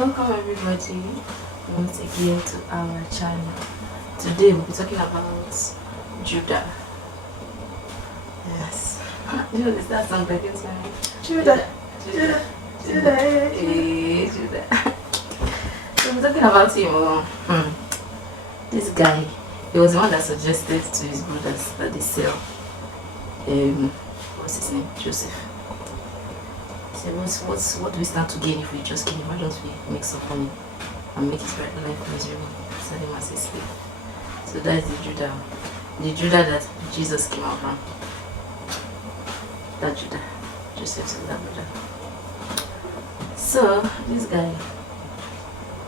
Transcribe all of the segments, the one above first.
Welcome everybody once again to our channel. Today we'll be talking about Judah. Yes. You know that song that gets me. Judah, Judah, Judah, hey, Judah. So we're talking about him. This guy, he was the one that suggested to his brothers that they sell. What's his name? Joseph. So what do we stand to gain if we just kill him? Why don't we make some money and make his life miserable? Sell him as a slave. So that is the Judah that Jesus came out from. That Judah, Joseph's older brother. So this guy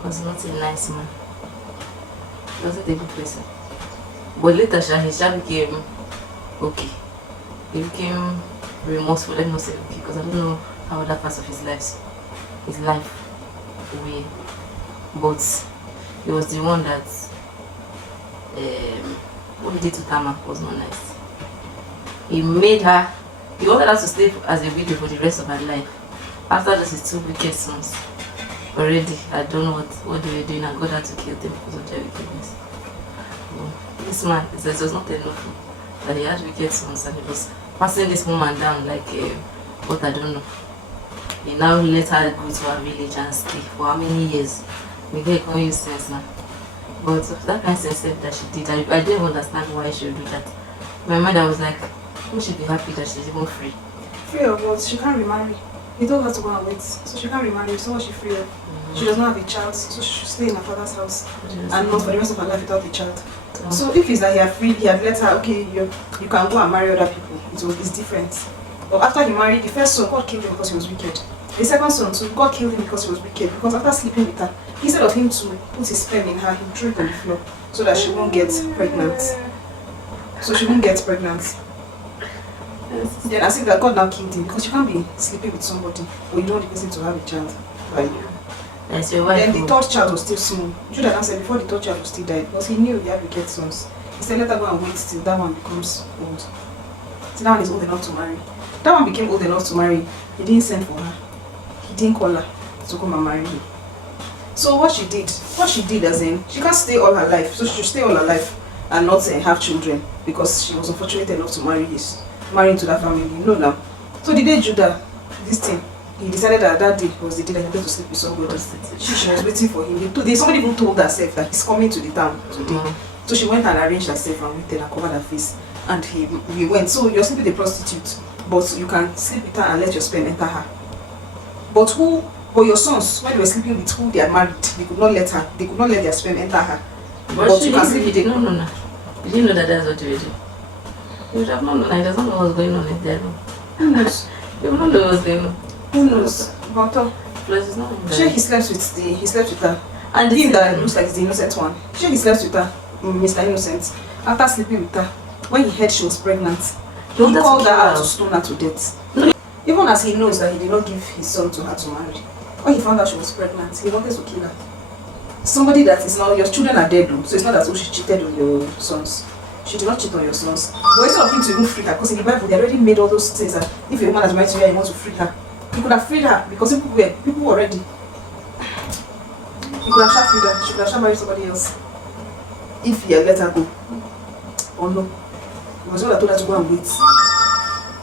was not a nice man. He wasn't a good person. But later he became okay. He became remorseful. Let me not say okay, because I don't know how other parts of his life were. But he was the one that what he did to Tamar was not nice. He wanted her to stay as a widow for the rest of her life. After those his two wicked sons. Already, I don't know what they were doing, and God had to kill them because of their wickedness. But this man, it was not enough that he had wicked sons and he was passing this woman down like what I don't know. He now let her go to her village and stay for how many years? Maybe I can't use sense now. But that kind of sense that she did, I didn't understand why she would do that. My mother was like, we should be happy that she's even free. Free of what? She can't remarry. He told her to go and wait. So she can't remarry. So what she free of? She does not have a child, so she should stay in her father's house and not for the rest of her life without a child. So if it's that he had let her, okay, you can go and marry other people, it's different. But after he married, the first son, God killed him because he was wicked. The second son too, God killed him because he was wicked. Because after sleeping with her, instead of him to put his sperm in her, he threw it on the floor so that she won't get pregnant. So she won't get pregnant. Then I think that God now killed him because you can't be sleeping with somebody or you don't want the person to have a child. Right? That's your wife. Then the third child was still small. Judah now said before the third child was still died because he knew he had wicked sons. He said let her go and wait till that one becomes old. So that one is old enough to marry. That one became old enough to marry. He didn't send for her. He didn't call her to come and marry him. So what she did as in, she can't stay all her life. So she should stay all her life and not have children because she was unfortunate enough to marry into that family. No, now. So the day Judah, this thing, he decided that day was the day that he wanted to sleep with somebody. She was waiting for him. Somebody even told herself that he's coming to the town today. So she went and arranged herself and waited and covered her face. And he went. So you're sleeping with a prostitute, but you can sleep with her and let your sperm enter her. But your sons, when they were sleeping with who they had married, they could not let their sperm enter her. But you can sleep with it. No. You didn't know that that's what you were doing. You would have not known. I don't know what's going on in there. Who knows? You don't know what's going on. Who knows? But plus it's not sure he slept with her. And him that looks like the innocent one. Sure he slept with her, Mr. Innocent. After sleeping with her, when he heard she was pregnant, he called her out to stone her to death. No. Even as he knows that he did not give his son to her to marry. When he found out she was pregnant, he wanted to kill her. Somebody that is not, your children are dead though, so it's not that she cheated on your sons. She did not cheat on your sons. But instead of him to even free her, because in the Bible they already made all those things that if a woman has married to you and you want to free her, he could have freed her because people were already. He could have freed her. She could have married somebody else if he had let her go. Or no. It was the one that told her to go and wait.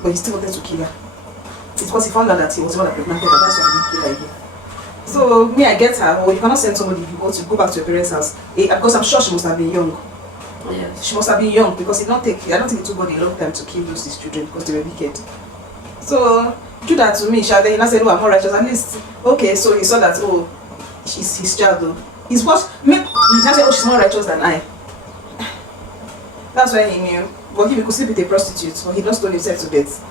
But he still wanted to kill her. It's because he found out that he was the one that pregnanted her. That's why he didn't kill her again. So me, I get her. Or you cannot send somebody if you want to go back to your parents' house. Because I'm sure she must have been young. Yes. She must have been young because I don't think it took God a long time to kill those his children because they were wicked. So Judah to me, then he now said, "Oh, I'm more righteous." At least, okay, so he saw that, oh, she's his child though. He's what he now said, "Oh, she's more righteous than I." That's when he knew. But he could sleep with a prostitute, so he lost himself to death.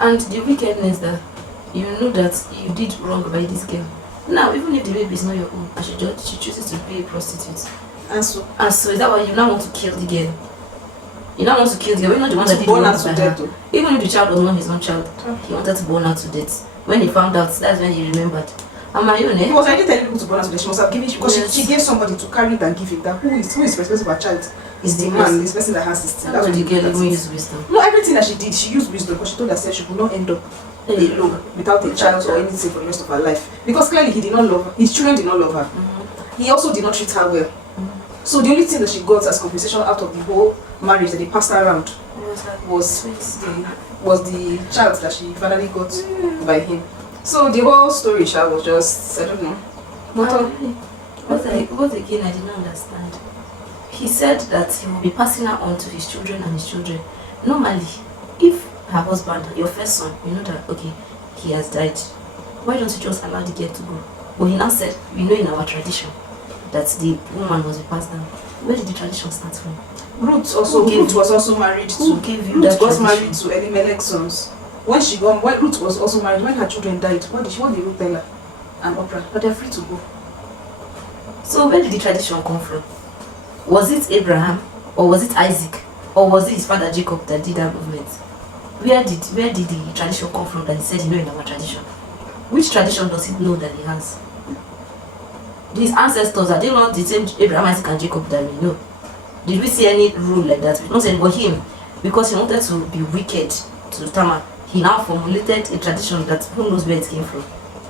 And the wickedness that you know that you did wrong by this girl. Now, even if the baby is not your own, and she chooses to be a prostitute. And so is that why you now want to kill the girl? You now want to kill the girl. You're not the one that did burn her wrong to by death. her. Even if the child was not his own child, he wanted to burn her to death. When he found out, that's when he remembered. Am I He was already telling people to burn her to death. She must have given because she gave somebody to carry it and give it. That who is responsible for her child is the man, this person that has this thing. That's what the girl even used wisdom. No, everything that she did, she used wisdom because she told herself she would not end up alone without a child or anything for the rest of her life. Because clearly he did not love her. His children did not love her. He also did not treat her well. So the only thing that she got as compensation out of the whole marriage that they passed her around was the child that she finally got by him. So the whole story was just, I don't know. What again I did not understand. He said that he will be passing her on to his children and his children. Normally, if her husband, your first son, you know that, okay, he has died, why don't you just allow the girl to go? But he now said, we know in our tradition that the woman was passed down. Where did the tradition start from? Ruth was also married to. Who gave you Ruth that was tradition? married to Elimelech's sons. When Ruth was also married, when her children died, what did Ruth tell her and Oprah? That they're free to go. So where did the tradition come from? Was it Abraham, or was it Isaac, or was it his father Jacob that did that movement? Where did the tradition come from that he said, you know, in our tradition? Which tradition does he know that he has? His ancestors, are they not the same Abraham, Isaac, and Jacob that we know? Did we see any rule like that? We don't say, but him, because he wanted to be wicked to Tamar, he now formulated a tradition that who knows where it came from.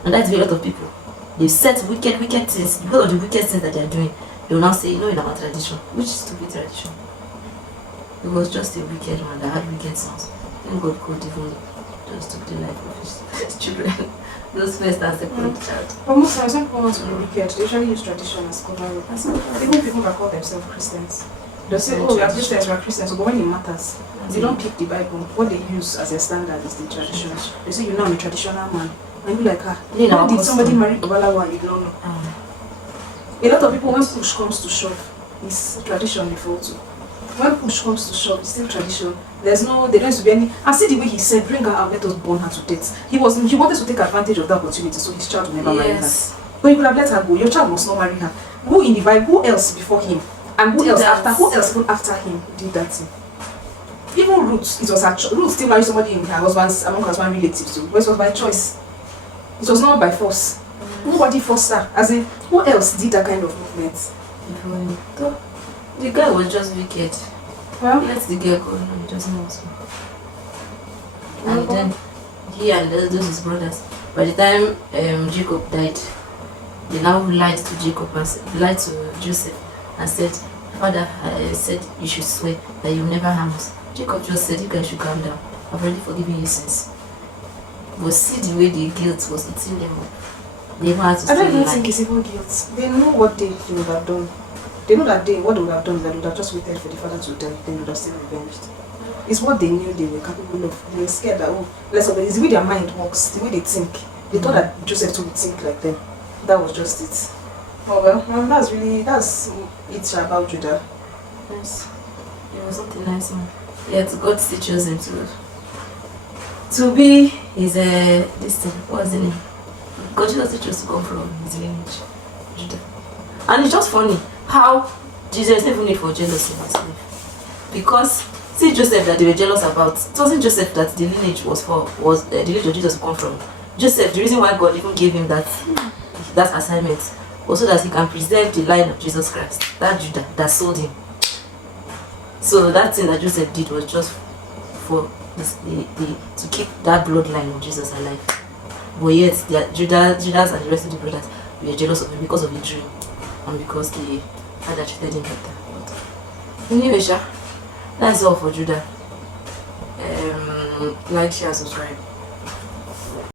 And that's where a lot of people, they've set wicked things, because of the wicked things that they're doing, they will now say, you know, in our tradition. Which stupid tradition? It was just a wicked man that had wicked sons. Then God could even just took the life of his children. Those first and second child. But most times when people want to be wicked, they usually use tradition as cover up. Even people that call themselves Christians. They say, oh, we are Christians, we are Christians, but when it matters, they don't pick the Bible. What they use as their standard is the tradition. They say, you know, I'm a traditional man. And you're like, how did somebody marry Babalawo and you don't know? A lot of people, when push comes to shove, it's tradition before too. When push comes to shove, it's still tradition. There don't used to be any. And see the way he said, bring her out, let us burn her to death. He wanted to take advantage of that opportunity so his child would never marry her. But you could have let her go. Your child must not marry her. Who in the Bible, who else before him? And who else even after him did that thing? Even Ruth, it was her Ruth still married somebody in among her husband's relatives too. But it was by choice. It was not by force. Nobody forced her. As in, who else did that kind of movement? The guy was just wicked. Well, Let the girl go, no, he doesn't want to. And then he and those his brothers, by the time Jacob died, they now lied to Jacob and lied to Joseph and said, Father said you should swear that you will never harm us. Jacob just said, you guys should calm down. I've already forgiven you sins. But see the way the guilt was eating them up. They had to I don't even lie. think it's even guilt. They know what they would have done. They know that what they would have done is that they would have just waited for the father to die, then they would have still revenged. It's what they knew they were capable of. They were scared that, it's the way their mind works, the way they think. They thought that Joseph too would think like them. That was just it. Oh well, that's it about Judah. Yes. It was something nice, man. Yeah, God still chose him to be his this thing. What was the name? God just chose to come from his lineage, Judah. And it's just funny how Jesus never need for jealousy in his life. Because see Joseph that they were jealous about, it wasn't Joseph that the lineage was the lineage of Jesus come from. Joseph, the reason why God even gave him that assignment was so that he can preserve the line of Jesus Christ, that Judah that sold him. So that thing that Joseph did was just for to keep that bloodline of Jesus alive. But yes, Judas and the rest of the brothers were jealous of him because of the dream and because the father treated him better. But anyway, that's all for Judah. Like, share, subscribe.